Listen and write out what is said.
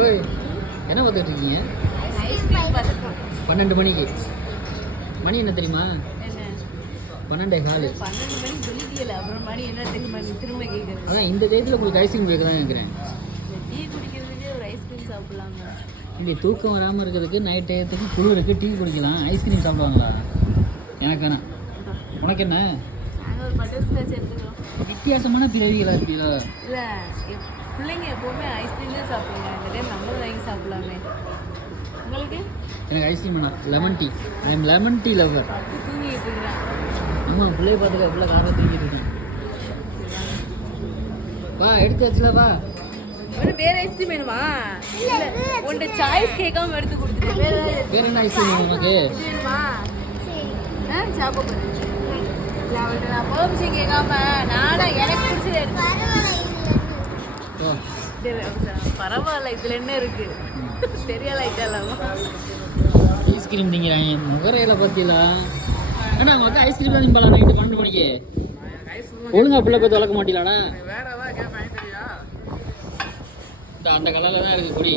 ஓய் என்ன பார்த்துட்டு இருக்கீங்க? பன்னெண்டு மணிக்கு. மணி என்ன தெரியுமா? பன்னெண்டே காலு. அதான் இந்த டேட்டில் உங்களுக்கு ஐஸ்கிரீம் கேட்க தான் கேட்குறேன் இப்படி தூக்கம் வராமல் இருக்கிறதுக்கு நைட் டயத்துக்கு குளிருக்கு டீ குடிக்கலாம். ஐஸ்கிரீம் சாப்பிடுவாங்களா? எனக்கு வேணாம். உனக்கு என்ன? வித்தியாசமான பிறவிகளாக இருக்கீங்களா? பிள்ளைங்க எப்போவுமே ஐஸ்கிரீம் தான் சாப்பிடுங்க இந்த டைம் நம்மளும் வாங்கி சாப்பிடலாமே. உங்களுக்கு? எனக்கு ஐஸ்கிரீம் வேணாம். Lemon tea I am lemon tea lover தூங்கிட்டு இருக்கிறேன். ஆமாம் பிள்ளைய பார்த்துக்க பிள்ளை காரை தூங்கிட்டு இருக்கேன். வா எடுத்து வச்சுல வா. ஒன்று வேற ஐஸ்கிரீம் வேணுமா? இல்லை உன்கிட்ட சாய்ஸ் கேட்காம எடுத்து கொடுத்துட்டு வேற என்ன ஐஸ்கிரீம் வேணும் உனக்கு? வேணுமா? ஆ சாப்பிட இல்லை அவள்கிட்ட நான் பெர்மிஷன் கேட்காம நானா எனக்கு பிடிச்சதை எடுத்து ஓ சரி, பரவாயில்ல இதுல என்ன இருக்கு? தெரியல ஐட்டாலாமா ஐஸ்கிரீம் திங்கிறாங்க. முகரையில பார்த்தீங்களா ஏன்னா அவங்க வந்து ஐஸ்கிரீம் தான் திம்பலாம் நைட்டு பன்னெண்டு மணிக்கு ஒழுங்கா பிள்ளை பார்த்து வளர்க்க மாட்டீங்களாடா? இந்த அந்த கலரில் தான் இருக்குது கொடி.